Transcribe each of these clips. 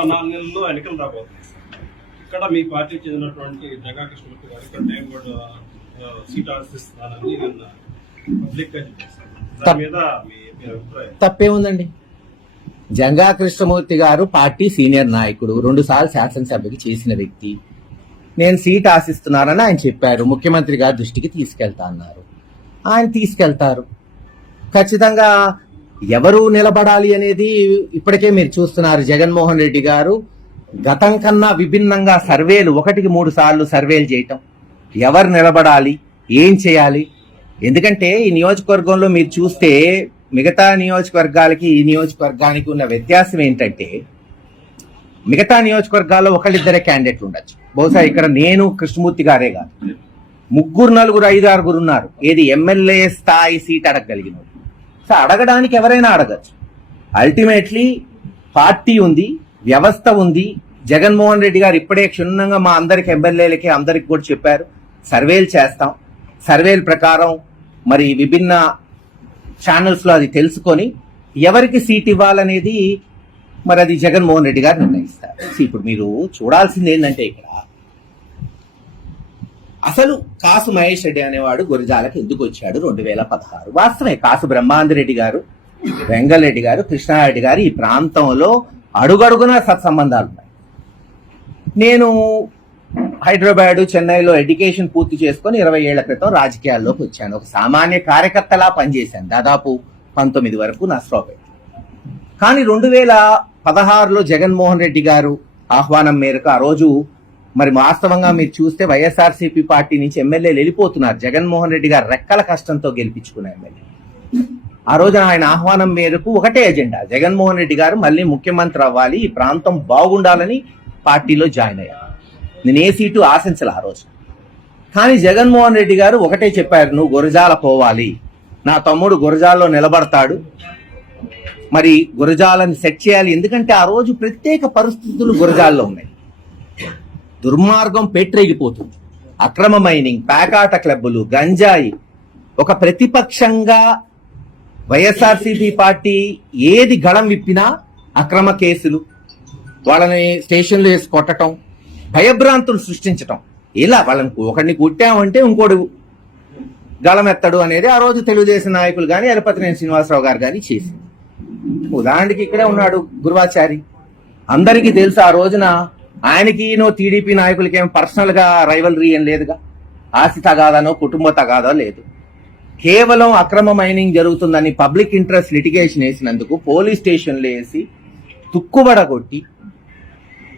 4 నెలల్లో ఎన్నికలు రాబోతుంది. ఇక్కడ మీ పార్టీకి చెందినటువంటి జగా కృష్ణమూర్తి గారు ఇక్కడ నేను కూడా సీట్ ఆశిస్తున్నానని నిన్న పబ్లిక్ గా చెప్పేశారు. దాని మీద మీ అభిప్రాయం? తప్పేముందండి? జంగా కృష్ణమూర్తి గారు పార్టీ సీనియర్ నాయకుడు, 2 సార్లు శాసనసభకి చేసిన వ్యక్తి. నేను సీట్ ఆశిస్తున్నానని ఆయన చెప్పారు. ముఖ్యమంత్రి గారి దృష్టికి తీసుకెళ్తా అన్నారు. ఆయన తీసుకెళ్తారు. ఖచ్చితంగా ఎవరు నిలబడాలి అనేది ఇప్పటికే మీరు చూస్తున్నారు. జగన్మోహన్ రెడ్డి గారు గతం కన్నా విభిన్నంగా సర్వేలు 1-3 సార్లు సర్వేలు చేయటం, ఎవరు నిలబడాలి, ఏం చేయాలి. ఎందుకంటే ఈ నియోజకవర్గంలో మీరు చూస్తే మిగతా నియోజకవర్గాలకి ఈ నియోజకవర్గానికి ఉన్న వ్యత్యాసం ఏంటంటే, మిగతా నియోజకవర్గాల్లో 1-2 క్యాండిడేట్లు ఉండొచ్చు. బహుశా ఇక్కడ నేను కృష్ణమూర్తి గారే కాదు, 3, 4, 5, 6 ఉన్నారు. ఏది ఎమ్మెల్యే స్థాయి సీట్ అడగగలిగిన. సో అడగడానికి ఎవరైనా అడగచ్చు. అల్టిమేట్లీ పార్టీ ఉంది, వ్యవస్థ ఉంది. జగన్మోహన్ రెడ్డి గారు ఇప్పుడే క్షుణ్ణంగా మా అందరికి ఎమ్మెల్యేలకి అందరికి కూడా చెప్పారు, సర్వేలు చేస్తాం. సర్వేల ప్రకారం మరి విభిన్న ఛానల్స్ లో అది తెలుసుకొని ఎవరికి సీట్ ఇవ్వాలనేది మరి అది జగన్మోహన్ రెడ్డి గారు నిర్ణయిస్తారు. ఇప్పుడు మీరు చూడాల్సింది ఏంటంటే, ఇక్కడ అసలు కాసు మహేష్ రెడ్డి అనేవాడు గురజాలకు ఎందుకు వచ్చాడు 2016? వాస్తవమే, కాసు బ్రహ్మాందరెడ్డి గారు, వెంగళరెడ్డి గారు, కృష్ణారెడ్డి గారు ఈ ప్రాంతంలో అడుగడుగున సత్సంబంధాలు ఉన్నాయి. నేను హైదరాబాద్, చెన్నైలో ఎడ్యుకేషన్ పూర్తి చేసుకుని 20 ఏళ్ల క్రితం రాజకీయాల్లోకి వచ్చాను. ఒక సామాన్య కార్యకర్తలా పనిచేశాను దాదాపు 19 వరకు నర్సరావుపేట. కానీ 2016లో జగన్మోహన్ రెడ్డి గారు ఆహ్వానం మేరకు ఆ రోజు మరి వాస్తవంగా మీరు చూస్తే వైఎస్ఆర్సీపీ పార్టీ నుంచి ఎమ్మెల్యేలు వెళ్ళిపోతున్నారు. జగన్మోహన్ రెడ్డి గారు రెక్కల కష్టంతో గెలిపించుకున్న ఎమ్మెల్యే. ఆ రోజు ఆయన ఆహ్వానం మేరకు ఒకటే ఎజెండా, జగన్మోహన్ రెడ్డి గారు మళ్ళీ ముఖ్యమంత్రి అవ్వాలి, ఈ ప్రాంతం బాగుండాలని పార్టీలో జాయిన్ అయ్యారు. నేను ఏ సీటు ఆశించాలి ఆ రోజు. కానీ జగన్మోహన్ రెడ్డి గారు ఒకటే చెప్పారు, నువ్వు గురజాల పోవాలి, నా తమ్ముడు గురజాల్లో నిలబడతాడు, మరి గురజాలని సెట్ చేయాలి. ఎందుకంటే ఆ రోజు ప్రత్యేక పరిస్థితులు గురజాల్లో ఉన్నాయి. దుర్మార్గం పెట్టరేగిపోతుంది, అక్రమ మైనింగ్, పేకాట క్లబ్బులు, గంజాయి. ఒక ప్రతిపక్షంగా వైఎస్ఆర్సీపీ పార్టీ ఏది గళం విప్పినా అక్రమ కేసులు, వాళ్ళని స్టేషన్లో వేసి కొట్టడం, భయభ్రాంతులు సృష్టించటం. ఇలా వాళ్ళని ఒకరిని కుట్టామంటే ఇంకోటి గళం ఎత్తడు అనేది ఆ రోజు తెలుగుదేశం నాయకులు కానీ ఎరపతినేని శ్రీనివాసరావు గారు కానీ చేసింది. ఉదాహరణకి ఇక్కడే ఉన్నాడు గురువాచారి, అందరికీ తెలుసు. ఆ రోజున ఆయనకి టీడీపీ నాయకులకి ఏం పర్సనల్ గా రైవలరీ ఏం లేదుగా, ఆస్తి తగాదానో కుటుంబ తగాదో లేదు. కేవలం అక్రమ మైనింగ్ జరుగుతుందని పబ్లిక్ ఇంట్రెస్ట్ లిటిగేషన్ వేసినందుకు పోలీస్ స్టేషన్లు వేసి తుక్కుబడగొట్టి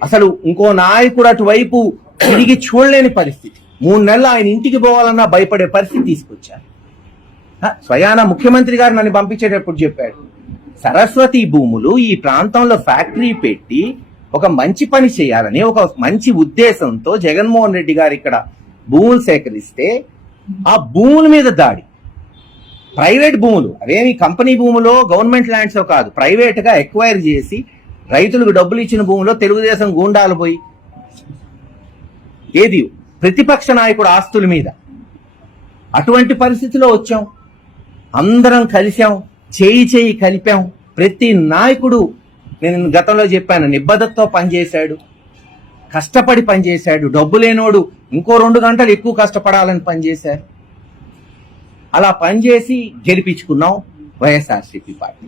అసలు ఇంకో నాయకుడు అటువైపు తిరిగి చూడలేని పరిస్థితి. 3 నెలలు ఆయన ఇంటికి పోవాలన్నా భయపడే పరిస్థితి తీసుకొచ్చారు. స్వయాన ముఖ్యమంత్రి గారు నన్ను పంపించేటప్పుడు చెప్పాడు, సరస్వతి భూములు ఈ ప్రాంతంలో ఫ్యాక్టరీ పెట్టి ఒక మంచి పని చేయాలని ఒక మంచి ఉద్దేశంతో జగన్మోహన్ రెడ్డి గారు ఇక్కడ భూములు సేకరిస్తే ఆ భూముల మీద దాడి. ప్రైవేట్ భూములు, అవేమి కంపెనీ భూములో గవర్నమెంట్ ల్యాండ్స్ కాదు, ప్రైవేట్ గా ఎక్వైర్ చేసి రైతులకు డబ్బులు ఇచ్చిన భూములో తెలుగుదేశం గూండాలు పోయి ఏది ప్రతిపక్ష నాయకుడు ఆస్తుల మీద. అటువంటి పరిస్థితిలో వచ్చాం, అందరం కలిసాం, చేయి కలిపాం. ప్రతి నాయకుడు, నేను గతంలో చెప్పాను, నిబద్ధతతో పనిచేశాడు, కష్టపడి పనిచేశాడు. డబ్బు లేనోడు ఇంకో 2 గంటలు ఎక్కువ కష్టపడాలని పనిచేశారు. అలా పనిచేసి గెలిపించుకున్నాం వైఎస్ఆర్సీపీ పార్టీ.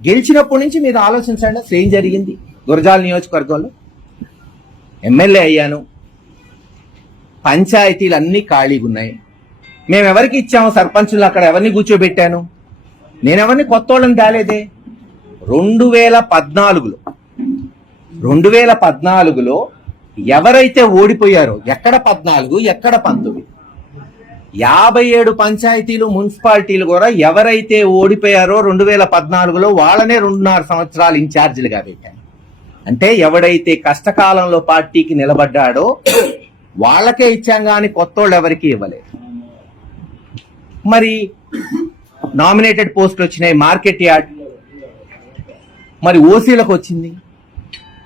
గెలిచినప్పటి నుంచి మీరు ఆలోచించండి అసలు ఏం జరిగింది. గురజాల నియోజకవర్గంలో ఎమ్మెల్యే అయ్యాను, పంచాయతీలు అన్నీ ఖాళీగా ఉన్నాయి. మేము ఎవరికి ఇచ్చాము సర్పంచులు, అక్కడ ఎవరిని కూర్చోబెట్టాను, నేను ఎవరిని కొత్త వాళ్ళని తేలేదే. 2014లో ఎవరైతే ఓడిపోయారో, ఎక్కడ 14 ఎక్కడ 19, 57 పంచాయతీలు మున్సిపాలిటీలు కూడా ఎవరైతే ఓడిపోయారో 2014లో వాళ్ళనే 2.5 సంవత్సరాలు ఇన్ఛార్జీలుగా పెట్టాను. అంటే ఎవడైతే కష్టకాలంలో పార్టీకి నిలబడ్డాడో వాళ్ళకే ఇచ్చాం కానీ కొత్త వాళ్ళు ఎవరికి ఇవ్వలేదు. మరి నామినేటెడ్ పోస్టులు వచ్చినాయి, మార్కెట్ యార్డ్, మరి ఓసీలకు వచ్చింది.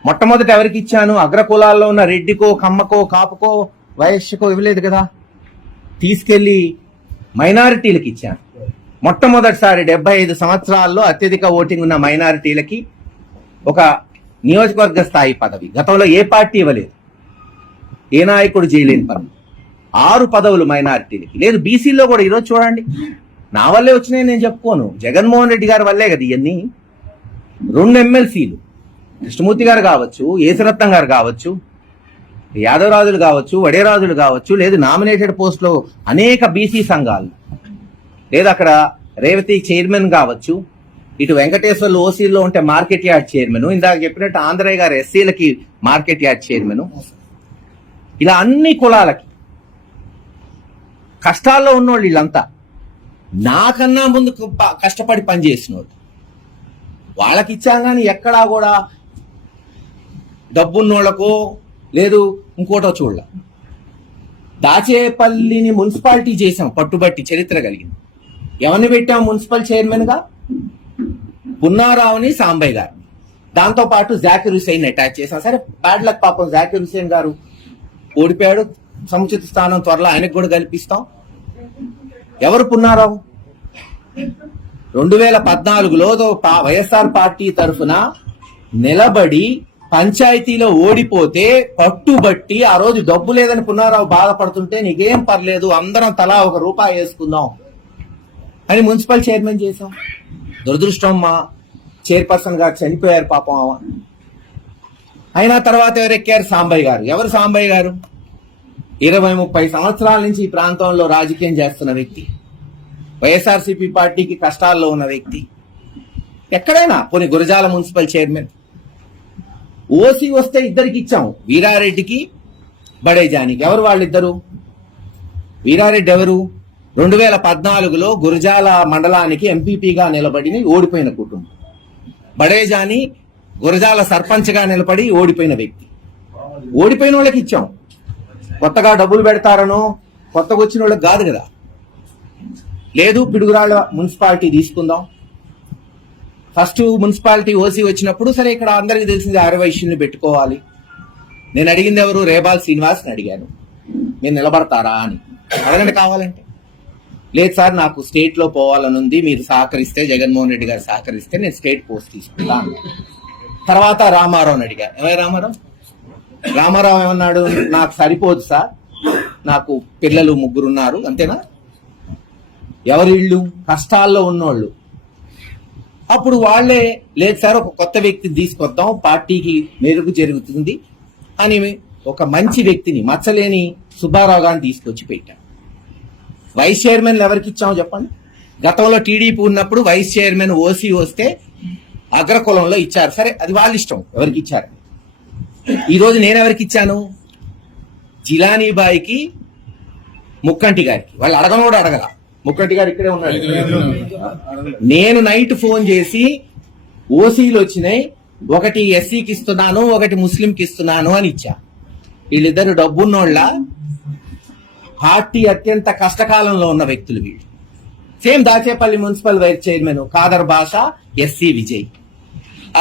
మొట్టమొదటి ఎవరికి ఇచ్చాను, అగ్రకులాల్లో ఉన్న రెడ్డికో, కమ్మకో, కాపుకో, వైశ్యకో ఇవ్వలేదు కదా, తీసుకెళ్లి మైనారిటీలకు ఇచ్చాను. మొట్టమొదటిసారి 75 సంవత్సరాల్లో అత్యధిక ఓటింగ్ ఉన్న మైనారిటీలకి ఒక నియోజకవర్గ స్థాయి పదవి గతంలో ఏ పార్టీ ఇవ్వలేదు, ఏ నాయకుడు చేయలేని పని. 6 పదవులు మైనారిటీలకి. లేదు బీసీలో కూడా ఈరోజు చూడండి, నా వల్లే వచ్చినాయి నేను చెప్పుకోను, జగన్మోహన్ రెడ్డి గారి వల్లే కదా ఇవన్నీ. 2 ఎమ్మెల్సీలు, కృష్ణమూర్తి గారు కావచ్చు, ఏసరత్నం గారు కావచ్చు, యాదవరాజులు కావచ్చు, వడేరాజులు కావచ్చు, లేదు నామినేటెడ్ పోస్టులో అనేక బీసీ సంఘాలు, లేదు అక్కడ రేవతి చైర్మన్ కావచ్చు, ఇటు వెంకటేశ్వర్లు ఓసీలో ఉంటే మార్కెట్ యార్డ్ చైర్మన్, ఇందాక చెప్పినట్టు ఆంధ్రయ్య గారు ఎస్సీలకి మార్కెట్ యార్డ్ చైర్మన్, ఇలా అన్ని కులాలకి కష్టాల్లో ఉన్నోళ్ళు వీళ్ళంతా. నాకన్నా ముందు కష్టపడి పనిచేసిన వాళ్ళు, వాళ్ళకి ఇచ్చాం కానీ ఎక్కడా కూడా డబ్బున్నోళ్ళకో లేదు ఇంకోటో చూడాల. దాచేపల్లిని మున్సిపాలిటీ చేసాం పట్టుబట్టి, చరిత్ర కలిగింది. ఎవరిని పెట్టాం మున్సిపల్ చైర్మన్ గా? పున్నారావుని, సాంబయ్య గారిని. దాంతో పాటు జాకిర్ హుసేన్ అటాచ్ చేసాం. సరే బ్యాడ్ లక్ పాపం, జాకిర్ హుసేన్ గారు ఓడిపోయాడు, సముచిత స్థానం త్వరలో ఆయనకు కూడా కల్పిస్తాం. ఎవరు పున్నారావు? 2014లో వైఎస్ఆర్ పార్టీ తరఫున నిలబడి పంచాయతీలో ఓడిపోతే పట్టుబట్టి, ఆ రోజు డబ్బు లేదని పున్నారావు బాధపడుతుంటే నీకేం పర్లేదు అందరం తలా ₹1 వేసుకుందాం అని మున్సిపల్ చైర్మన్ చేశాం. దురదృష్టం మా చైర్పర్సన్ గారు చనిపోయారు పాపం. అయినా తర్వాత ఎవరెక్కారు? సాంబయ్య గారు. ఎవరు సాంబయ్య గారు? 20-30 సంవత్సరాల నుంచి ఈ ప్రాంతంలో రాజకీయం చేస్తున్న వ్యక్తి, వైఎస్ఆర్సీపీ పార్టీకి కష్టాల్లో ఉన్న వ్యక్తి. ఎక్కడైనా పోనీ గురజాల మున్సిపల్ చైర్మన్. ఓసీ వస్తే ఇద్దరికి ఇచ్చాం, వీరారెడ్డికి, బడేజానికి. ఎవరు వాళ్ళిద్దరు? వీరారెడ్డి ఎవరు? 2014లో గురజాల మండలానికి ఎంపీపీగా నిలబడి ఓడిపోయిన కుటుంబం. బడేజాని గురజాల సర్పంచ్గా నిలబడి ఓడిపోయిన వ్యక్తి. ఓడిపోయిన వాళ్ళకి ఇచ్చాం. కొత్తగా డబ్బులు పెడతారనో కొత్తగా వచ్చిన వాళ్ళకి కాదు కదా. లేదు పిడుగురాళ్ళ మున్సిపాలిటీ తీసుకుందాం. ఫస్ట్ మున్సిపాలిటీ ఓసీ వచ్చినప్పుడు సరే ఇక్కడ అందరికీ తెలిసింది ఆర్యవైశ్యుల్ని పెట్టుకోవాలి. నేను అడిగింది ఎవరు? రేబాల్ శ్రీనివాస్ని అడిగాను, మీరు నిలబడతారా అని. అడగండి కావాలంటే. లేదు సార్ నాకు స్టేట్ లో పోవాలని ఉంది, మీరు సహకరిస్తే, జగన్మోహన్ రెడ్డి గారు సహకరిస్తే నేను స్టేట్ పోస్ట్ తీసుకుంటాను. తర్వాత రామారావుని అడిగా. ఏమై రామారావు ఏమన్నాడు? నాకు సరిపోదు సార్, నాకు పిల్లలు 3 ఉన్నారు, అంతేనా? ఎవరి ఇళ్ళు? కష్టాల్లో ఉన్నోళ్ళు. అప్పుడు వాళ్లే లేదు సార్ ఒక కొత్త వ్యక్తిని తీసుకొద్దాం, పార్టీకి మెరుగు జరుగుతుంది అని ఒక మంచి వ్యక్తిని, మచ్చలేని సుబ్బారావు గారిని తీసుకొచ్చి పెట్టాం. వైస్ చైర్మన్ ఎవరికి ఇచ్చామో చెప్పండి. గతంలో టీడీపీ ఉన్నప్పుడు వైస్ చైర్మన్ ఓసీ వస్తే అగ్రకులంలో ఇచ్చారు. సరే అది వాళ్ళ ఇష్టం ఎవరికి ఇచ్చారు. ఈ రోజు నేను ఎవరికి ఇచ్చాను? జిలానీ బాయికి, ముక్కంటి గారికి. వాళ్ళు అడగను కూడా అడగల. ముక్కంటి గారు ఇక్కడే ఉన్నాడు. నేను నైట్ ఫోన్ చేసి ఓసీలు వచ్చినాయి, ఒకటి ఎస్సీకి ఇస్తున్నాను, ఒకటి ముస్లింకి ఇస్తున్నాను అని ఇచ్చా. వీళ్ళిద్దరు డబ్బున్నోళ్ళ, పార్టీ అత్యంత కష్టకాలంలో ఉన్న వ్యక్తులు వీళ్ళు. Same Dachepalli municipal vice chairman Khader Basha, SC Vijay.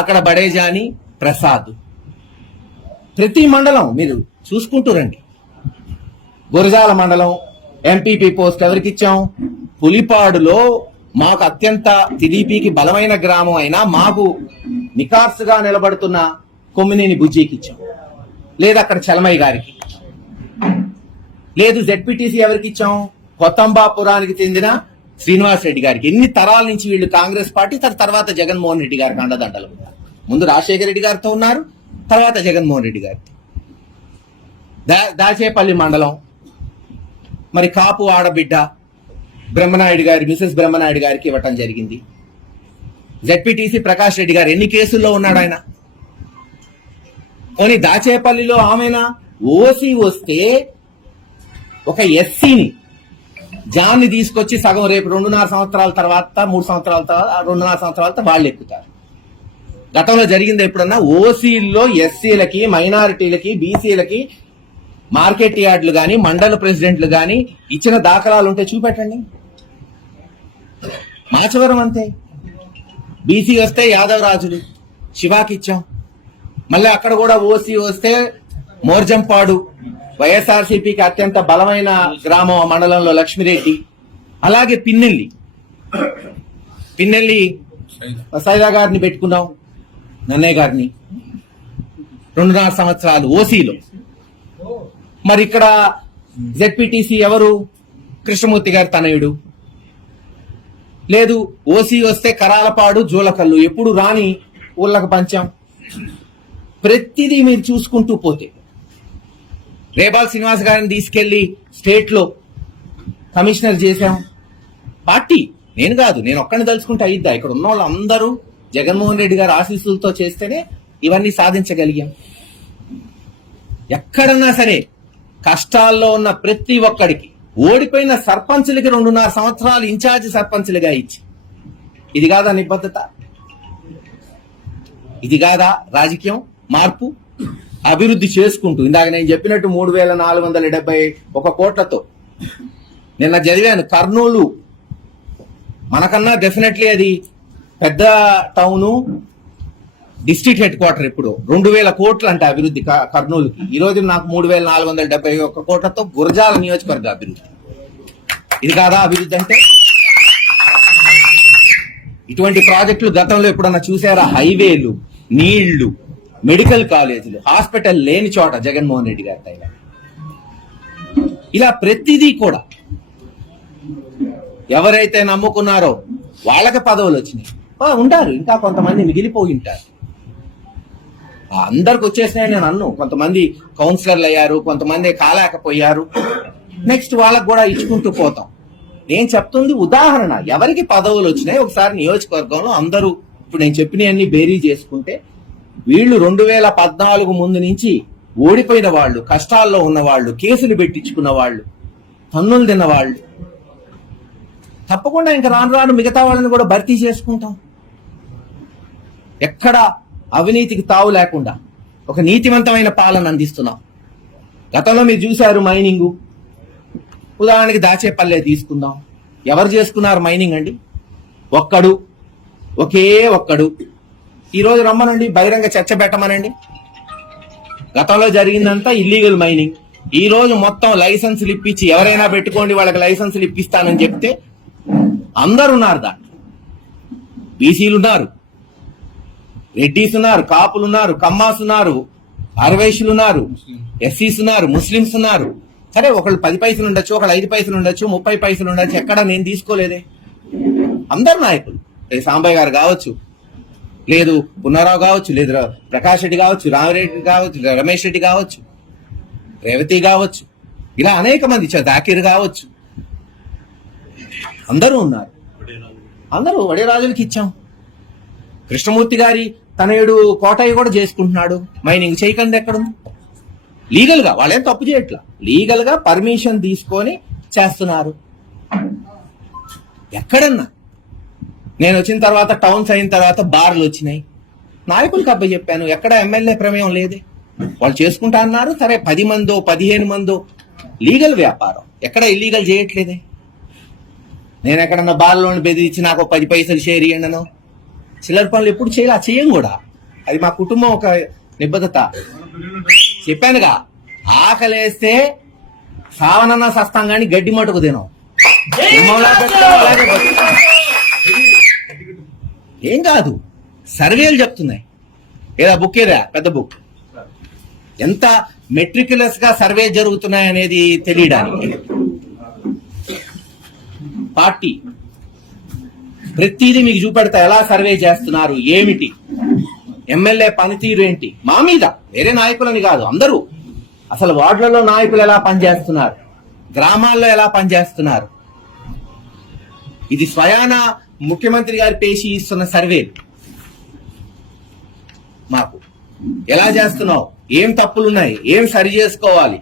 అక్కడ బడేజాని, ప్రసాద్. ప్రతి మండలం మీరు చూసుకుంటూ రండి. గురజాల మండలం ఎంపీపీ పోస్ట్ ఎవరికి ఇచ్చాం? పులిపాడులో మాకు అత్యంత టీడీపీకి బలమైన గ్రామం అయినా మాకు నికార్సుగా నిలబడుతున్న కొమ్మినేని బుజ్జికి ఇచ్చాం. లేదు అక్కడ చలమయ్య గారికి. లేదు జెడ్పీటీసీ ఎవరికి ఇచ్చాం? కొత్తంబాపురానికి చెందిన శ్రీనివాస్ రెడ్డి గారికి. ఎన్ని తరాల నుంచి వీళ్ళు కాంగ్రెస్ పార్టీ, తర్వాత జగన్మోహన్ రెడ్డి గారికి అండదండలు. ముందు రాజశేఖర రెడ్డి గారితో ఉన్నారు, తర్వాత జగన్మోహన్ రెడ్డి గారితో. దాచేపల్లి మండలం మరి కాపు ఆడబిడ్డ బ్రహ్మనాయుడు గారి, మిసెస్ బ్రహ్మనాయుడు గారికి ఇవ్వటం జరిగింది. జెడ్పీటీసీ ప్రకాష్ రెడ్డి గారు ఎన్ని కేసుల్లో ఉన్నాడు ఆయన? కానీ దాచేపల్లిలో ఆమెనా? ఓసీ వస్తే ఒక ఎస్సీని, జాన్ని తీసుకొచ్చి సగం రేపు 2.5 సంవత్సరాల తర్వాత, 3 సంవత్సరాల తర్వాత, 2.5 సంవత్సరాల తర్వాత వాళ్ళు ఎక్కుతారు. గతంలో జరిగింది ఎప్పుడన్నా? ఓసీల్లో ఎస్సీలకి, మైనారిటీలకి, బీసీలకి మార్కెట్ యార్డులు కానీ, మండల ప్రెసిడెంట్లు కానీ ఇచ్చిన దాఖలాలు ఉంటే చూపెట్టండి. మాచవరం అంతే. బీసీ వస్తే యాదవరాజులు, శివాకి ఇచ్చాం. మళ్ళీ అక్కడ కూడా ఓసీ వస్తే మోర్జంపాడు, వైఎస్ఆర్సీపీకి అత్యంత బలమైన గ్రామం ఆ మండలంలో లక్ష్మిరెడ్డి. అలాగే పిన్నెల్లి సైదా గారిని పెట్టుకున్నాం, నన్నయ్య గారిని. 2.5 సంవత్సరాలు ఓసీలో. మరి ఇక్కడ జెడ్పీటీసీ ఎవరు? కృష్ణమూర్తి గారి తనయుడు. లేదు, ఓసీ వస్తే కరాలపాడు, జూలకల్లు, ఎప్పుడు రాని ఊళ్ళకు పంచాం. ప్రతిదీ మీరు చూసుకుంటూ పోతే రేబాల్ శ్రీనివాస్ గారిని తీసుకెళ్లి స్టేట్ లో కమిషనర్ చేశాం. పార్టీ నేను కాదు, నేను ఒక్కడిని తలుచుకుంటే అయిద్దా? ఇక్కడ ఉన్న వాళ్ళందరూ జగన్మోహన్ రెడ్డి గారి ఆశీస్సులతో చేస్తేనే ఇవన్నీ సాధించగలిగాం. ఎక్కడన్నా సరే కష్టాల్లో ఉన్న ప్రతి ఒక్కడికి, ఓడిపోయిన సర్పంచులకి 2.5 సంవత్సరాలు ఇన్ఛార్జ్ సర్పంచులుగా ఇచ్చి, ఇది కాదా నిబద్ధత? ఇది కాదా రాజకీయం? మార్పు, అభివృద్ధి చేసుకుంటూ ఇందాక నేను చెప్పినట్టు 3,471 కోట్లతో నిన్న చదివాను. కర్నూలు మనకన్నా డెఫినెట్లీ అది పెద్ద టౌను, డిస్ట్రిక్ట్ హెడ్ క్వార్టర్. ఇప్పుడు 2,000 కోట్లు అంటే అభివృద్ధి కర్నూలుకి. ఈ రోజు నాకు 3,471 కోట్లతో గురజాల నియోజకవర్గ అభివృద్ధి. ఇది కాదా అభివృద్ధి అంటే? ఇటువంటి ప్రాజెక్టులు గతంలో ఎప్పుడన్నా చూసారా? హైవేలు, నీళ్లు, మెడికల్ కాలేజీలు, హాస్పిటల్ లేని చోట జగన్మోహన్ రెడ్డి గారి టైం. ఇలా ప్రతిదీ కూడా ఎవరైతే నమ్ముకున్నారో వాళ్ళకి పదవులు వచ్చినాయి. ఉంటారు ఇంకా కొంతమంది మిగిలిపోయి ఉంటారు. అందరికి వచ్చేసినాయి నేను అన్ను. కొంతమంది కౌన్సిలర్లు అయ్యారు, కొంతమంది కాలేకపోయారు. నెక్స్ట్ వాళ్ళకు కూడా ఇచ్చుకుంటూ పోతాం. నేను చెప్తుంది ఉదాహరణ. ఎవరికి పదవులు వచ్చినాయి ఒకసారి నియోజకవర్గంలో అందరూ ఇప్పుడు నేను చెప్పినవన్నీ బేరీ చేసుకుంటే, వీళ్ళు 2014 ముందు నుంచి ఓడిపోయిన వాళ్ళు, కష్టాల్లో ఉన్న వాళ్ళు, కేసులు పెట్టించుకున్న వాళ్ళు, పన్నులు తిన్న వాళ్ళు, తప్పకుండా ఇంకా రాను రాను మిగతా వాళ్ళని కూడా భర్తీ చేసుకుంటాం. ఎక్కడ అవినీతికి తావు లేకుండా ఒక నీతివంతమైన పాలన అందిస్తున్నాం. గతంలో మీరు చూశారు మైనింగ్. ఉదాహరణకి దాచేపల్లె తీసుకుందాం. ఎవరు చేసుకున్నారు మైనింగ్ అండి? ఒకే ఒక్కడు. ఈరోజు రమ్మనండి, బహిరంగ చర్చ పెట్టమనండి. గతంలో జరిగిందంతా ఇల్లీగల్ మైనింగ్. ఈ రోజు మొత్తం లైసెన్సులు ఇప్పించి ఎవరైనా పెట్టుకోండి వాళ్ళకి లైసెన్సులు ఇప్పిస్తానని చెప్తే అందరు ఉన్నారు. దాంట్లో బీసీలు ఉన్నారు, రెడ్డీస్ ఉన్నారు, కాపులు ఉన్నారు, కమ్మాస్ ఉన్నారు, అరవైశ్యులు ఉన్నారు, ఎస్సీస్ ఉన్నారు, ముస్లింస్ ఉన్నారు. సరే, ఒకళ్ళు 10 పైసలు ఉండొచ్చు, ఒకళ్ళు 5 పైసలు ఉండొచ్చు, 30 పైసలు ఉండొచ్చు. ఎక్కడ నేను తీసుకోలేదే. అందరు నాయకులు, సాంబయ్య గారు కావచ్చు, లేదు పున్నారావు కావచ్చు, లేదు ప్రకాష్ రెడ్డి కావచ్చు, రామరెడ్డి కావచ్చు, రమేష్ రెడ్డి కావచ్చు, రేవతి కావచ్చు, ఇలా అనేక మంది, జాకీర్ కావచ్చు, అందరూ ఉన్నారు. అందరూ వడిరాజులకి ఇచ్చాం. కృష్ణమూర్తి గారి తనయుడు కోటయ్య కూడా చేసుకుంటున్నాడు. మైనింగ్ చేయకండి ఎక్కడుంది? లీగల్ గా, వాళ్ళేం తప్పు చేయట్లా, లీగల్ గా పర్మిషన్ తీసుకొని చేస్తున్నారు. ఎక్కడన్నా నేను వచ్చిన తర్వాత, టౌన్స్ అయిన తర్వాత బార్లు వచ్చినాయి. నాయకులకు అబ్బాయి చెప్పాను, ఎక్కడ ఎమ్మెల్యే ప్రమేయం లేదే. వాళ్ళు చేసుకుంటా అన్నారు. సరే, 10 మందో 15 మందో లీగల్ వ్యాపారం, ఎక్కడ ఇల్లీగల్ చేయట్లేదే. నేను ఎక్కడన్నా బార్లోని బెదిరించి నాకు 10 పైసలు షేర్ ఇయ్యండను, చిల్లర పనులు ఎప్పుడు చేయం కూడా. అది మా కుటుంబం ఒక నిబద్ధత. చెప్పానుగా, ఆకలేస్తే సావనన్నా సస్తాం కానీ గడ్డి మటుకు తినం. ఏం కాదు, సర్వేలు చెప్తున్నాయి. ఏదా బుక్, ఏదా పెద్ద బుక్, ఎంత మెట్రికులస్ గా సర్వే జరుగుతున్నాయి అనేది తెలియడానికి. పార్టీ ప్రతిదీ మీకు చూపెడతా, ఎలా సర్వే చేస్తున్నారు, ఏమిటి, ఎమ్మెల్యే పనితీరు ఏంటి, మా మీద, వేరే నాయకులని కాదు, అందరూ. అసలు వార్డులలో నాయకులు ఎలా పనిచేస్తున్నారు, గ్రామాల్లో ఎలా పనిచేస్తున్నారు. ఇది స్వయాన ముఖ్యమంత్రి గారి పేషి ఇస్తున్న సర్వే. మాకు ఎలా చేస్తున్నావు, ఏం తప్పులున్నాయి, ఏం సరి చేసుకోవాలి.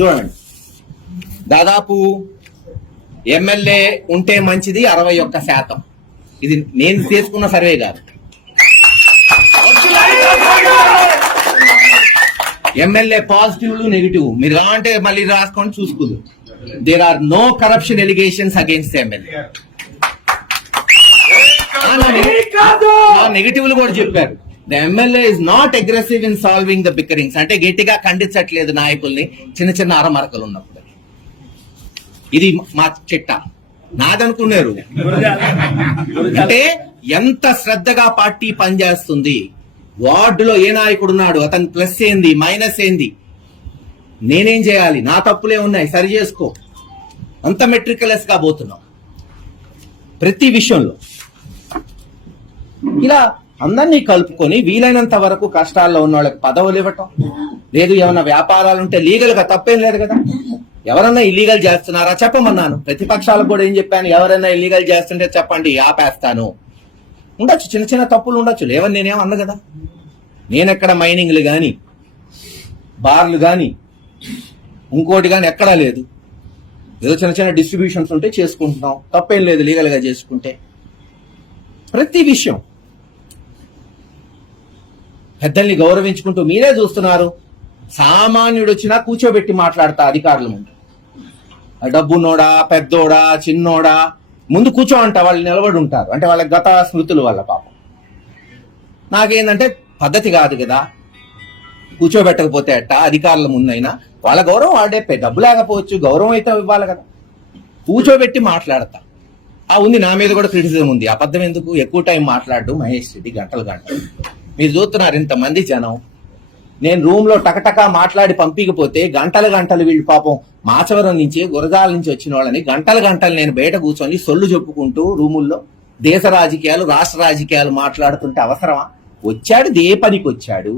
చూడండి, దాదాపు ఎమ్మెల్యే ఉంటే మంచిది 61%. ఇది నేను తీసుకున్న సర్వే కాదు. ఎమ్మెల్యే పాజిటివ్లు, నెగిటివ్ మీరు కావాలంటే మళ్ళీ రాసుకొని చూసుకుందు. There are no corruption allegations against MLA. నెగిటివ్లు కూడా చెప్పారు. The MLA is not aggressive in solving the bickerings. అంటే గట్టిగా ఖండించట్లేదు నాయకుల్ని చిన్న చిన్న అరమరకలు ఉన్నప్పుడు. ఇది మా చిట్ట, నాదనుకున్నారు. అంటే ఎంత శ్రద్ధగా పార్టీ పనిచేస్తుంది. వార్డులో ఏ నాయకుడు ఉన్నాడు, అతని ప్లస్ ఏంది, మైనస్ ఏంది, నేనేం చేయాలి, నా తప్పులే ఉన్నాయి, సరి చేసుకో. అంత మెట్రికలెస్ గా పోతున్నాం ప్రతి విషయంలో. ఇలా అందరినీ కలుపుకొని వీలైనంత వరకు కష్టాల్లో ఉన్న వాళ్ళకి పదవులు ఇవ్వటం, లేదు ఏమైనా వ్యాపారాలు ఉంటే లీగల్ గా తప్పేం లేదు కదా. ఎవరన్నా ఇల్లీగల్ చేస్తున్నారా చెప్పమన్నాను. ప్రతిపక్షాలకు కూడా ఏం చెప్పాను, ఎవరైనా ఇల్లీగల్ చేస్తుంటే చెప్పండి, ఆపేస్తాను. ఉండొచ్చు, చిన్న చిన్న తప్పులు ఉండొచ్చు, లేవని నేనేం అన్నా కదా. నేనెక్కడ మైనింగ్లు కానీ, బార్లు కానీ, ఇంకోటి కానీ ఎక్కడా లేదు. ఏదో చిన్న చిన్న డిస్ట్రిబ్యూషన్స్ ఉంటే చేసుకుంటున్నాం, తప్పేం లేదు లీగల్ గా చేసుకుంటే. ప్రతి విషయం పెద్దల్ని గౌరవించుకుంటూ మీరే చూస్తున్నారు. సామాన్యుడు వచ్చినా కూర్చోబెట్టి మాట్లాడతా అధికారుల ముందు. డబ్బున్నోడా, పెద్దోడా, చిన్నోడా, ముందు కూర్చో అంట, వాళ్ళు నిలబడి ఉంటారు. అంటే వాళ్ళ గత స్మృతులు వల్ల పాపం. నాకేందంటే పద్ధతి కాదు కదా, కూర్చోబెట్టకపోతే అట్ట అధికారుల ముందైనా వాళ్ళ గౌరవం వాడే, డబ్బు లేకపోవచ్చు, గౌరవం అయితే ఇవ్వాలి కదా. కూర్చోబెట్టి మాట్లాడతా. ఉంది, నా మీద కూడా క్రిటిసిజం ఉంది. అబద్ధం ఎందుకు, ఎక్కువ టైం మాట్లాడు మహేష్ రెడ్డి, గంటలు గంటలు. మీరు చూస్తున్నారు ఇంతమంది జనం, నేను రూమ్ లో టకటకా మాట్లాడి పంపించకపోతే గంటలు గంటలు వీళ్ళు పాపం మాచవరం నుంచి, గురజాల నుంచి వచ్చిన వాళ్ళని గంటలు గంటలు నేను బయట కూర్చొని సొల్లు చెప్పుకుంటూ రూముల్లో దేశ రాజకీయాలు, రాష్ట్ర రాజకీయాలు మాట్లాడుతుంటే అవసరమా? వచ్చాడు, దే పనికి వచ్చాడు,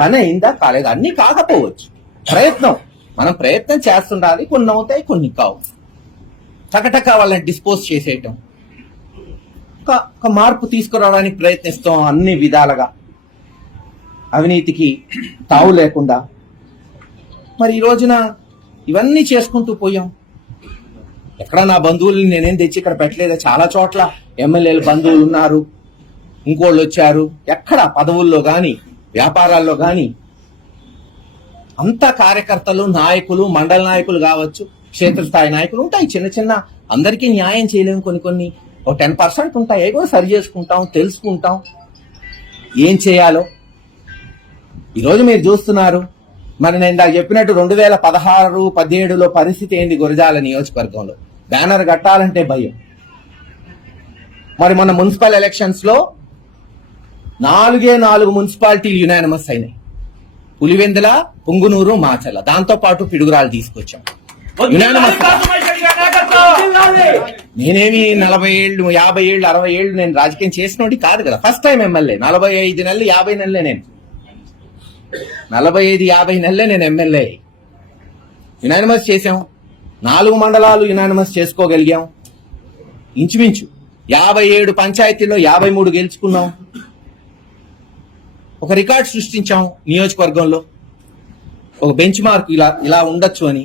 పని అయిందా కాలేదు, అన్ని కాకపోవచ్చు. మనం ప్రయత్నం చేస్తుండాలి. కొన్ని అవుతాయి, కొన్ని కావు. టకటకా వాళ్ళని డిస్పోజ్ చేసేయటం, ఒక మార్పు తీసుకురావడానికి ప్రయత్నిస్తాం అన్ని విధాలుగా, అవినీతికి తావు లేకుండా. మరి ఈ రోజున ఇవన్నీ చేసుకుంటూ పోయాం. ఎక్కడ నా బంధువుల్ని నేనేం తెచ్చి ఇక్కడ పెట్టలేదా, చాలా చోట్ల ఎమ్మెల్యేలు బంధువులు ఉన్నారు, ఇంకోళ్ళు వచ్చారు. ఎక్కడ పదవుల్లో గాని, వ్యాపారాల్లో గాని అంతా కార్యకర్తలు, నాయకులు, మండల నాయకులు కావచ్చు, క్షేత్రస్థాయి నాయకులు ఉంటాయి. చిన్న చిన్న అందరికీ న్యాయం చేయలేము, కొన్ని 10% ఉంటాయి. ఏదో సరి చేసుకుంటాం, తెలుసుకుంటాం ఏం చేయాలో. ఈరోజు మీరు చూస్తున్నారు. మరి నేను ఇందాక చెప్పినట్టు 2016-17లో పరిస్థితి ఏంది గురజాల నియోజకవర్గంలో? బ్యానర్ కట్టాలంటే భయం. మరి మన మున్సిపల్ ఎలక్షన్స్ లో 4 మున్సిపాలిటీలు యునానిమస్ అయినాయి. పులివెందుల, పుంగునూరు, మాచల, దాంతో పాటు పిడుగురాలు తీసుకొచ్చాం. నేనేమి 40 ఏళ్ళు, 50 ఏళ్ళు, 60 ఏళ్ళు నేను రాజకీయం చేసినోడి కాదు కదా. First time MLA. 45 నెలలు, 50 నెలలే నేను. 45-50 నెలలే నేను ఎమ్మెల్యే. యునానిమస్ చేశాం. 4 మండలాలు యునానిమస్ చేసుకోగలిగాం. ఇంచుమించు 57 పంచాయతీల్లో 53 గెలుచుకున్నాం. ఒక రికార్డ్ సృష్టించాం నియోజకవర్గంలో. ఒక బెంచ్ మార్క్ ఇలా ఉండొచ్చు అని.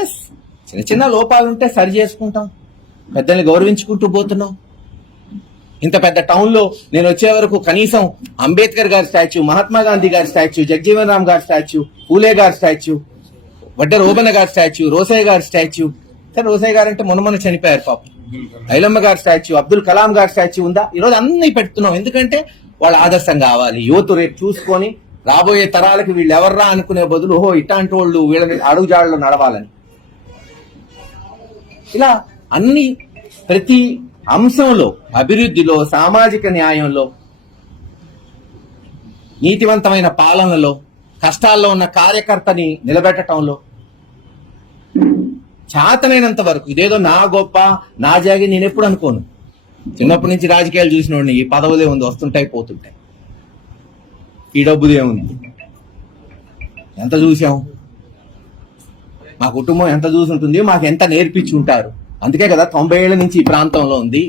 ఎస్, చిన్న చిన్న లోపాలుంటే సరి చేసుకుంటాం, పెద్దల్ని గౌరవించుకుంటూ పోతున్నాం. ఇంత పెద్ద టౌన్ లో నేను వచ్చే వరకు కనీసం అంబేద్కర్ గారి స్టాచ్యూ, మహాత్మా గాంధీ గారి స్టాచ్యూ, జగజీవన్ రామ్ గారి స్టాచ్యూ, పూలే గారి స్టాచ్యూ, వడ్డ రోబన్న గారి స్టాచ్యూ, రోసయ్య గారి స్టాచ్యూ. కానీ రోసయ్య గారు అంటే మొన్న చనిపోయారు పాపం. ఐలమ్మ గారి స్టాచ్యూ, అబ్దుల్ కలాం గారి స్టాచ్యూ ఉందా? ఈరోజు అన్ని పెడుతున్నాం. ఎందుకంటే వాళ్ళ ఆదర్శం కావాలి. యువత రేపు చూసుకొని రాబోయే తరాలకి వీళ్ళు ఎవర్రా అనుకునే బదులు, ఓహో ఇట్లాంటి వాళ్ళు వీళ్ళని అడుగుజాడలో నడవాలని. ఇలా అన్ని ప్రతి అంశంలో, అభివృద్ధిలో, సామాజిక న్యాయంలో, నీతివంతమైన పాలనలో, కష్టాల్లో ఉన్న కార్యకర్తని నిలబెట్టడంలో చేతనైనంత వరకు. ఇదేదో నా గొప్ప, నా జాగి నేను ఎప్పుడు అనుకోను. చిన్నప్పటి నుంచి రాజకీయాలు చూసినోడిని. ఈ పదవులే ఉంది, వస్తుంటాయి పోతుంటాయి. ఈ డబ్బుదే ఉంది. ఎంత చూసాం, మా కుటుంబం ఎంత చూసుంటుంది, మాకు ఎంత నేర్పించి ఉంటారు. అందుకే కదా 90 ఏళ్ల నుంచి ఈ ప్రాంతంలో ఉంది.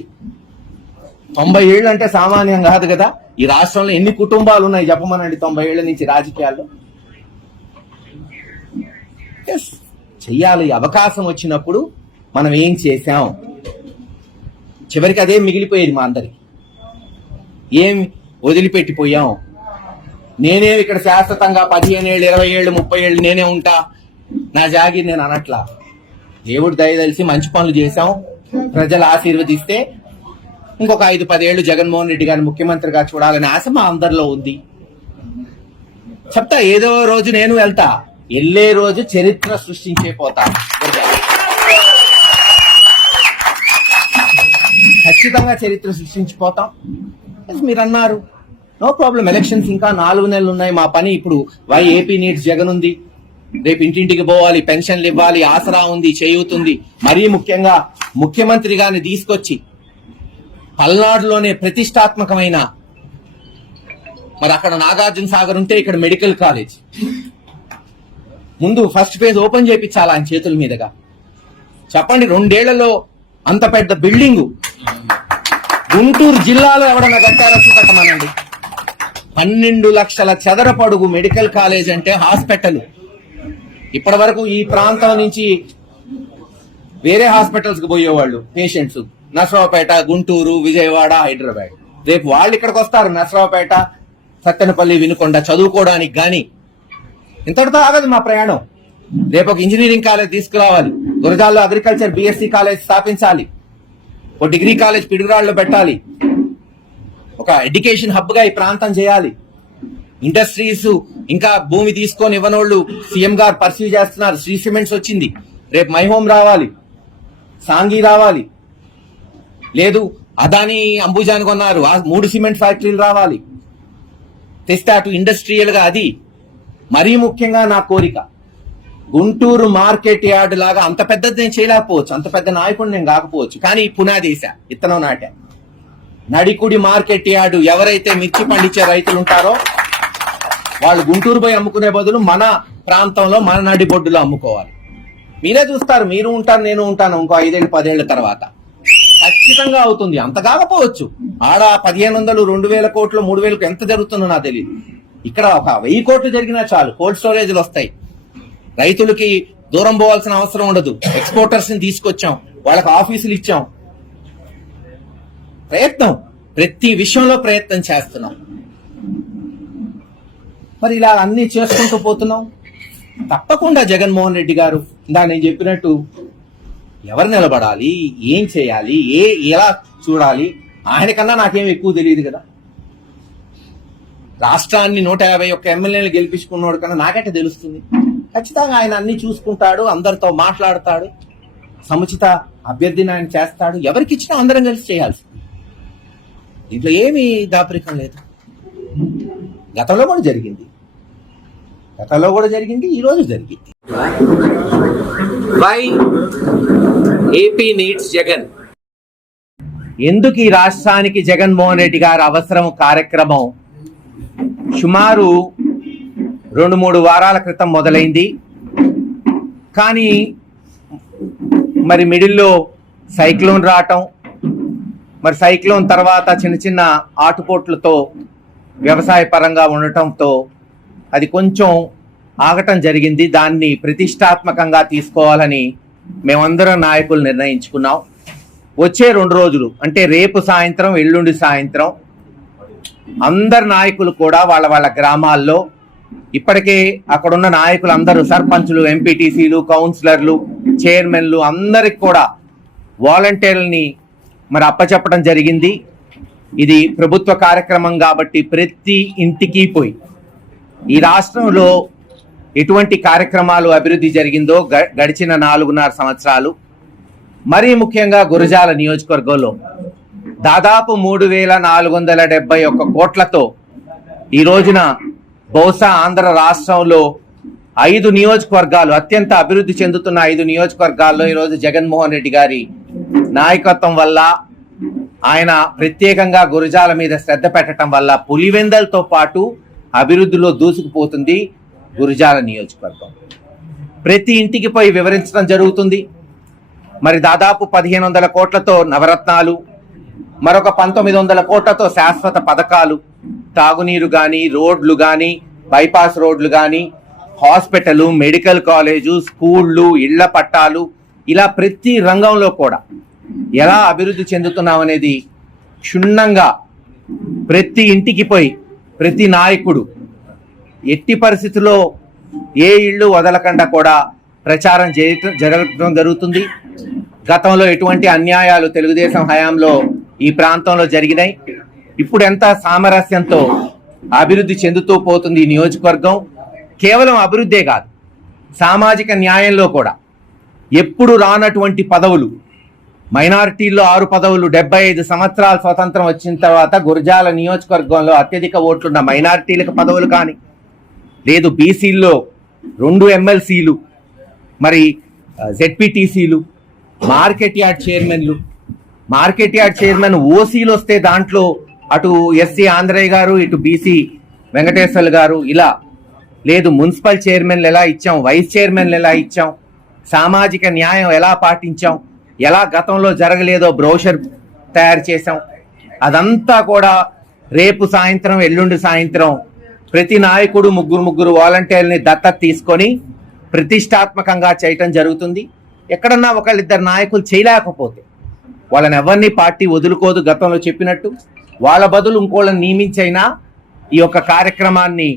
90 ఏళ్ళు అంటే సామాన్యం కాదు కదా. ఈ రాష్ట్రంలో ఎన్ని కుటుంబాలు ఉన్నాయి చెప్పమనండి 90 ఏళ్ల నుంచి రాజకీయాల్లో. చెయ్యాలి. అవకాశం వచ్చినప్పుడు మనం ఏం చేశాం, చివరికి అదే మిగిలిపోయేది మా అందరికి. ఏం వదిలిపెట్టిపోయాం. నేనే ఇక్కడ శాశ్వతంగా 15 ఏళ్ళు, 20 ఏళ్ళు, 30 ఏళ్ళు నేనే ఉంటా, నా జాగిర్ నేను అనట్లా. దేవుడు దయ తెలిసి మంచి పనులు చేశాం, ప్రజలు ఆశీర్వదిస్తే ఇంకొక 5-10 ఏళ్ళు జగన్మోహన్ రెడ్డి గారిని ముఖ్యమంత్రిగా చూడాలనే ఆశ మా అందరిలో ఉంది. చెప్తా, ఏదో రోజు నేను వెళ్తా, వెళ్ళే రోజు చరిత్ర సృష్టించే పోతా. ఖచ్చితంగా చరిత్ర సృష్టించిపోతాం. మీరు అన్నారు నో ప్రాబ్లం. ఎలక్షన్స్ ఇంకా 4 నెలలు ఉన్నాయి. మా పని ఇప్పుడు ఏపీ నీడ్స్ జగన్ ఉంది. రేపు ఇంటింటికి పోవాలి, పెన్షన్లు ఇవ్వాలి, ఆసరా ఉంది, చేయూతుంది. మరీ ముఖ్యంగా ముఖ్యమంత్రి గారిని తీసుకొచ్చి పల్నాడులోనే ప్రతిష్టాత్మకమైన, మరి అక్కడ నాగార్జున సాగర్ ఉంటే ఇక్కడ మెడికల్ కాలేజ్, ముందు ఫస్ట్ ఫేజ్ ఓపెన్ చేయించాలి ఆయన చేతుల మీదుగా. చెప్పండి, 2 ఏళ్లలో అంత పెద్ద బిల్డింగు గుంటూరు జిల్లాలో ఎవడన్నా కట్టారో చూపెట్టమనండి. 12 లక్షల చదరపడుగు మెడికల్ కాలేజ్ అంటే హాస్పిటల్. ఇప్పటి వరకు ఈ ప్రాంతం నుంచి వేరే హాస్పిటల్స్ కి పోయేవాళ్ళు పేషెంట్స్, నర్సరావుపేట, గుంటూరు, విజయవాడ, హైదరాబాద్. రేపు వాళ్ళు ఇక్కడికి వస్తారు, నర్సరావుపేట, సత్తెనపల్లి, వినుకొండ చదువుకోవడానికి. గాని ఇంతటితో ఆగదు మా ప్రయాణం. రేపు ఒక ఇంజనీరింగ్ కాలేజ్ తీసుకురావాలి, గురజాల్లో అగ్రికల్చర్ బిఎస్సి కాలేజ్ స్థాపించాలి, ఒక డిగ్రీ కాలేజ్ పిడుగురాళ్ళలో పెట్టాలి, ఒక ఎడ్యుకేషన్ హబ్ గా ఈ ప్రాంతం చేయాలి. ఇండస్ట్రీస్ ఇంకా భూమి తీసుకొని ఇవ్వనోళ్ళు సీఎం గారు పర్సీవ్ చేస్తున్నారు. శ్రీ సిమెంట్స్ వచ్చింది, రేపు మై హోమ్ రావాలి, సాంఘీ రావాలి, లేదు అదాని అంబుజాన్ కొన్నారు, 3 సిమెంట్ ఫ్యాక్టరీలు రావాలి. తెస్తే అటు ఇండస్ట్రియల్ గా అది. మరీ ముఖ్యంగా నా కోరిక, గుంటూరు మార్కెట్ యార్డ్ లాగా అంత పెద్దది నేను చేయలేకపోవచ్చు, అంత పెద్ద నాయకుడు నేను కాకపోవచ్చు, కానీ పునాదేశా, ఇత్తనం నాటా. నడికుడి మార్కెట్ యార్డు ఎవరైతే మిర్చి పండించే రైతులు ఉంటారో వాళ్ళు గుంటూరు పోయి అమ్ముకునే బదులు మన ప్రాంతంలో మన నడిబొడ్డులో అమ్ముకోవాలి. మీరే చూస్తారు, మీరు ఉంటారు, నేను ఉంటాను, ఇంకో 5-10 ఏళ్ల తర్వాత ఖచ్చితంగా అవుతుంది. అంత కాకపోవచ్చు, ఆడ 1500, 2000 కోట్లు, 3000 ఎంత జరుగుతుందో నాకు తెలియదు. ఇక్కడ ఒక 1000 కోట్లు జరిగినా చాలు, కోల్డ్ స్టోరేజ్లు వస్తాయి, రైతులకి దూరం పోవాల్సిన అవసరం ఉండదు. ఎక్స్పోర్టర్స్ ని తీసుకొచ్చాం, వాళ్ళకి ఆఫీసులు ఇచ్చాం. ప్రయత్నం, ప్రతి విషయంలో ప్రయత్నం చేస్తున్నాం. మరి ఇలా అన్ని చేసుకుంటూ పోతున్నాం. తప్పకుండా జగన్మోహన్ రెడ్డి గారు నేను చెప్పినట్టు ఎవరు నిలబడాలి, ఏం చేయాలి, ఎలా చూడాలి, ఆయనకన్నా నాకేం ఎక్కువ తెలియదు కదా. రాష్ట్రాన్ని 151 ఎమ్మెల్యేలు గెలిపించుకున్నాడు కన్నా నాకైతే తెలుస్తుంది. ఖచ్చితంగా ఆయన అన్ని చూసుకుంటాడు, అందరితో మాట్లాడతాడు, సముచిత అభ్యర్థిని ఆయన చేస్తాడు. ఎవరికి ఇచ్చినా అందరం కలిసి చేయాల్సింది, దీంట్లో ఏమీ దాపరికం లేదు. గతంలో కూడా జరిగింది, ఈ రోజు జరిగింది. Why AP needs Jagan? ఎందుకు ఈ రాష్ట్రానికి జగన్మోహన్ రెడ్డి గారి అవసరం కార్యక్రమం సుమారు 2-3 వారాల క్రితం మొదలైంది. కానీ మరి మిడిల్లో సైక్లోన్ రావటం, మరి సైక్లోన్ తర్వాత చిన్న చిన్న ఆటుపోట్లతో వ్యవసాయ పరంగా ఉండటంతో అది కొంచెం ఆగటం జరిగింది. దాన్ని ప్రతిష్టాత్మకంగా తీసుకోవాలని మేమందరం నాయకులు నిర్ణయించుకున్నాం. వచ్చే 2 రోజులు అంటే రేపు సాయంత్రం, ఎల్లుండి సాయంత్రం అందరు నాయకులు కూడా వాళ్ళ గ్రామాల్లో, ఇప్పటికే అక్కడున్న నాయకులు అందరూ, సర్పంచులు, ఎంపీటీసీలు, కౌన్సిలర్లు, చైర్మన్లు అందరికి కూడా వాలంటీర్లని మరి అప్పచెప్పడం జరిగింది. ఇది ప్రభుత్వ కార్యక్రమం కాబట్టి ప్రతి ఇంటికి పోయి ఈ రాష్ట్రంలో ఎటువంటి కార్యక్రమాలు అభివృద్ధి జరిగిందో గడిచిన 4.5 సంవత్సరాలు, మరీ ముఖ్యంగా గురజాల నియోజకవర్గంలో దాదాపు 3,471 కోట్లతో ఈ రోజున బహుశా ఆంధ్ర రాష్ట్రంలో 5 నియోజకవర్గాలు, అత్యంత అభివృద్ధి చెందుతున్న 5 నియోజకవర్గాల్లో ఈరోజు జగన్మోహన్ రెడ్డి గారి నాయకత్వం వల్ల, ఆయన ప్రత్యేకంగా గురజాల మీద శ్రద్ధ పెట్టడం వల్ల పులివెందలతో పాటు అభివృద్ధిలో దూసుకుపోతుంది గురజాల నియోజకవర్గం. ప్రతి ఇంటికి పోయి వివరించడం జరుగుతుంది. మరి దాదాపు 1,500 కోట్లతో నవరత్నాలు, మరొక 1,900 కోట్లతో శాశ్వత పథకాలు, తాగునీరు కానీ, రోడ్లు కానీ, బైపాస్ రోడ్లు కానీ, హాస్పిటల్, మెడికల్ కాలేజు, స్కూళ్ళు, ఇళ్ల పట్టాలు, ఇలా ప్రతి రంగంలో కూడా ఎలా అభివృద్ధి చెందుతున్నాం అనేది క్షుణ్ణంగా ప్రతి ఇంటికి పోయి ప్రతి నాయకుడు ఎట్టి పరిస్థితుల్లో ఏ ఇళ్ళు వదలకుండా కూడా ప్రచారం జరగడం జరుగుతుంది. గతంలో ఎటువంటి అన్యాయాలు తెలుగుదేశం హయాంలో ఈ ప్రాంతంలో జరిగినాయి, ఇప్పుడు ఎంత సామరస్యంతో అభివృద్ధి చెందుతూ పోతుంది ఈ నియోజకవర్గం. కేవలం అభివృద్ధే కాదు, సామాజిక న్యాయంలో కూడా ఎప్పుడు రానటువంటి పదవులు మైనారిటీల్లో 6 పదవులు. 75 సంవత్సరాల స్వతంత్రం వచ్చిన తర్వాత గురజాల నియోజకవర్గంలో అత్యధిక ఓట్లున్న మైనారిటీలకు పదవులు కానీ, లేదు బీసీల్లో 2 ఎమ్మెల్సీలు, మరి జెడ్పీటీసీలు, మార్కెట్ యార్డ్ చైర్మన్లు, మార్కెట్ యార్డ్ చైర్మన్ ఓసీలు వస్తే దాంట్లో అటు ఎస్సీ ఆంధ్రయ్య గారు, ఇటు బీసీ వెంకటేశ్వర్లు గారు, ఇలా లేదు మున్సిపల్ చైర్మన్లు ఎలా ఇచ్చాం, వైస్ చైర్మన్లు ఎలా ఇచ్చాం, సామాజిక న్యాయం ఎలా పాటించాం, ఎలా గతంలో జరగలేదో బ్రోషర్ తయారు చేశాం. అదంతా కూడా రేపు సాయంత్రం, ఎల్లుండి సాయంత్రం ప్రతి నాయకుడు ముగ్గురు వాలంటీర్ని దత్తత తీసుకొని ప్రతిష్టాత్మకంగా చేయటం జరుగుతుంది. ఎక్కడన్నా ఒకళ్ళిద్దరు నాయకులు చేయలేకపోతే వాళ్ళని ఎవరిని పార్టీ వదులుకోదు. గతంలో చెప్పినట్టు వాళ్ళ బదులు ఇంకోళ్ళని నియమించైనా ఈ యొక్క కార్యక్రమాన్ని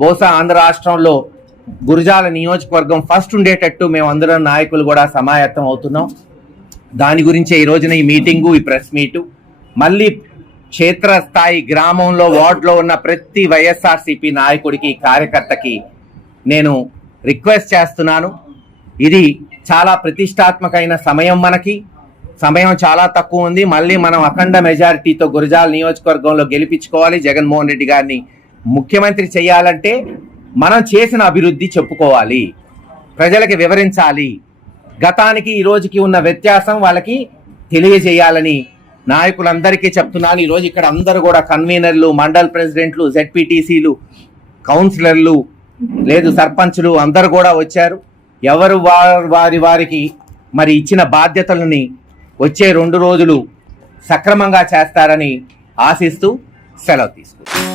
బహుశా ఆంధ్ర రాష్ట్రంలో గురజాల నియోజకవర్గం ఫస్ట్ ఉండేటట్టు మేమందరం నాయకులు కూడా సమాయత్తం అవుతున్నాం. దాని గురించే ఈ రోజున ఈ మీటింగు, ఈ ప్రెస్ మీటు. మళ్ళీ క్షేత్రస్థాయి గ్రామంలో వార్డులో ఉన్న ప్రతి వైఎస్ఆర్సీపీ నాయకుడికి, కార్యకర్తకి నేను రిక్వెస్ట్ చేస్తున్నాను. ఇది చాలా ప్రతిష్టాత్మకమైన సమయం. మనకి సమయం చాలా తక్కువ ఉంది. మళ్ళీ మనం అఖండ మెజారిటీతో గురజాల నియోజకవర్గంలో గెలిపించుకోవాలి. జగన్మోహన్ రెడ్డి గారిని ముఖ్యమంత్రి చేయాలంటే మనం చేసిన అభివృద్ధి చెప్పుకోవాలి, ప్రజలకి వివరించాలి. గతానికి ఈ రోజుకి ఉన్న వ్యత్యాసం వాళ్ళకి తెలియజేయాలని నాయకులందరికీ చెప్తున్నాను. ఈరోజు ఇక్కడ అందరూ కూడా కన్వీనర్లు, మండల్ ప్రెసిడెంట్లు, జెడ్పీటీసీలు, కౌన్సిలర్లు, లేదు సర్పంచ్లు అందరూ కూడా వచ్చారు. ఎవరు వారికి మరి ఇచ్చిన బాధ్యతలని వచ్చే 2 రోజులు సక్రమంగా చేస్తారని ఆశిస్తూ సెలవు తీసుకుంటారు.